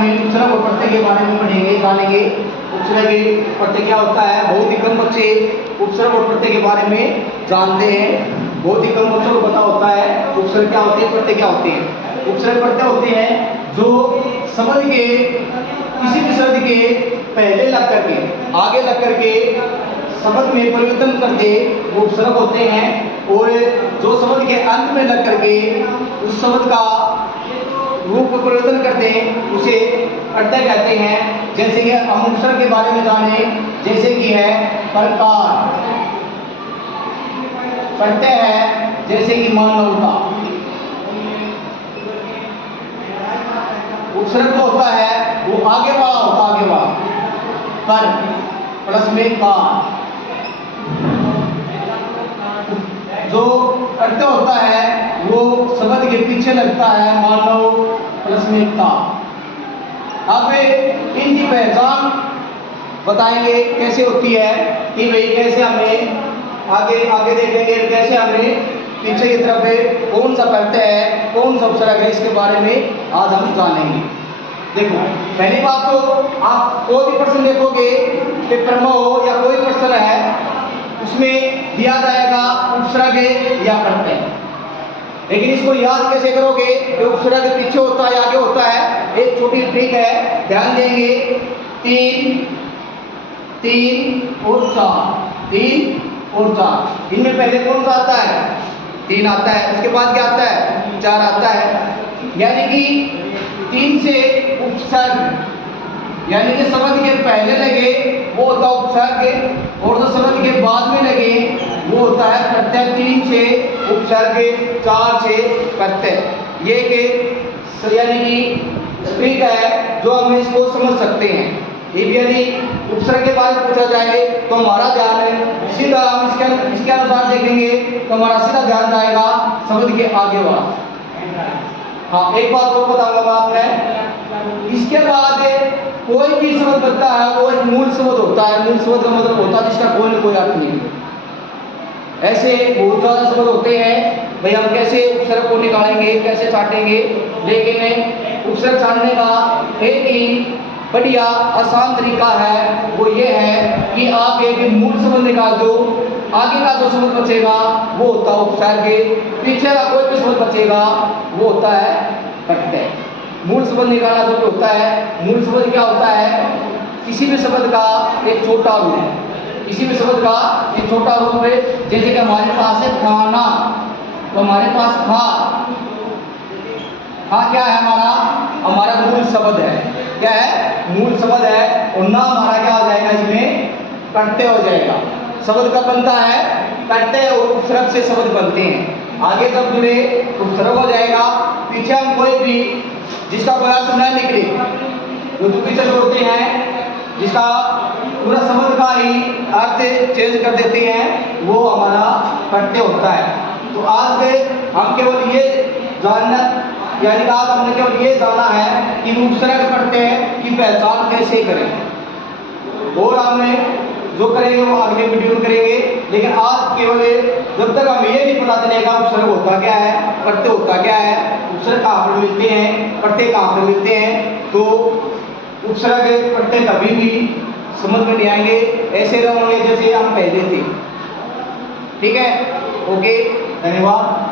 में उपसर्ग और प्रत्यय के बारे में पढ़ेंगे, जानेंगे। उपसर्ग प्रत्यय क्या होता है, बहुत ही कम बच्चे उपसर्ग और प्रत्यय के बारे में जानते हैं। बहुत ही कम बच्चों को पता होता है उपसर्ग क्या होते हैं, प्रत्यय क्या होते हैं। उपसर्ग प्रत्यय होते हैं जो शब्द के किसी भी शब्द के पहले लग करके, आगे लग करके शब्द में परिवर्तन करके वो उपसर्ग होते हैं, और जो शब्द के अंत में लग करके उस शब्द का रूप परिवर्तन करते हैं उसे प्रत्यय कहते हैं। जैसे कि हम उपसर्ग के बारे में जाने, जैसे कि है प्रकार, प्रत्यय है जैसे कि मानवता। उपसर्ग जो होता है वो आगे वाला होता है, आगे वाला पर प्लस में का। जो प्रत्यय होता है वो शब्द के पीछे लगता है, मानव प्लस में का। अब इनकी पहचान बताएंगे कैसे होती है कि भाई कैसे हमें आगे देखेंगे, कैसे हमें पीछे की तरफ कौन सा प्रत्यय है, कौन सा उपसर्ग है, इसके बारे में आज हम जानेंगे। देखो पहली बात तो आप कोई भी प्रश्न देखोगे पेपर में हो या कोई प्रश्न है उसमें दिया जाएगा उपसर्ग या प्रत्यय, लेकिन इसको याद कैसे करोगे कि उपसर्ग पीछे होता है आगे होता है। एक छोटी ट्रिक है, ध्यान देंगे। 3 3 और 4, 3 और 4, इनमें पहले कौन सा आता है, 3 आता है, उसके बाद क्या आता है, 4 आता है। यानी कि 3 से उपसर्ग, यानी कि शब्द के पहले लगे वो होता है उपसर्ग, और जो शब्द के बाद में लगे वो होता है प्रत्यय। 3 से उपसर्ग, 4 से प्रत्यय। ये के यानी कि ट्रिक है जो हम इसको समझ सकते हैं। ये भी यदि उपसर्ग के बारे में पूछा जाए तो हमारा ध्यान सीधा हम इसके अनुसार देखेंगे तो हमारा सीधा ध्यान जाएगा शब्द के आगे वाला। हाँ, एक बात और बताऊंगा आपने, इसके बाद कोई भी शब्द बनता है वो एक मूल शब्द होता है। मूल शब्द का मतलब होता है जिसका कोई न कोई अर्थ नहीं है। ऐसे बहुत ज्यादा शब्द होते हैं, भाई हम कैसे उपसर्ग को निकालेंगे, कैसे छाटेंगे, लेकिन उपसर्ग छाटने का एक ही बढ़िया आसान तरीका है, वो ये है कि आप एक मूल शब्द निकाल दो, आगे का जो शब्द बचेगा वो होता है उपसर्ग, पीछे का कोई भी शब्द बचेगा वो होता है प्रत्यय। मूल शब्द निकालना जो होता है, मूल शब्द क्या होता है, किसी भी शब्द का एक छोटा रूप, किसी भी शब्द का एक छोटा रूप है। जैसे कि हमारे पास है खाना, तो हमारे पास खा क्या है, हमारा मूल शब्द है। क्या है, मूल शब्द है, और ना हमारा क्या हो जाएगा, इसमें प्रत्यय हो जाएगा। शब्द कब बनता है, प्रत्यय और उपसर्ग से शब्द बनते हैं। आगे जब जुड़े उपसर्ग हो जाएगा, पीछे हम कोई भी जिसका कोई अर्थ न निकले, जो पीछे जोड़ते हैं, जिसका पूरा शब्द का ही अर्थ चेंज कर देते हैं, वो हमारा प्रत्यय होता है। तो आज हम केवल ये जानना, यानी कि आज हमने केवल ये जाना है कि उपसर्ग प्रत्यय की पहचान कैसे करें, और हमने जो करेंगे वो अगले वीडियो में करेंगे। लेकिन आज केवल जब तक हमें ये नहीं पता चलेगा उपसर्ग होता क्या है, प्रत्यय होता क्या है, उपसर्ग कहाँ पर मिलते हैं, प्रत्यय कहाँ पर मिलते हैं, तो उपसर्ग प्रत्यय कभी भी समझ में नहीं आएंगे। ऐसे रहोगे जैसे हम पहले थे। ठीक है, ओके, धन्यवाद।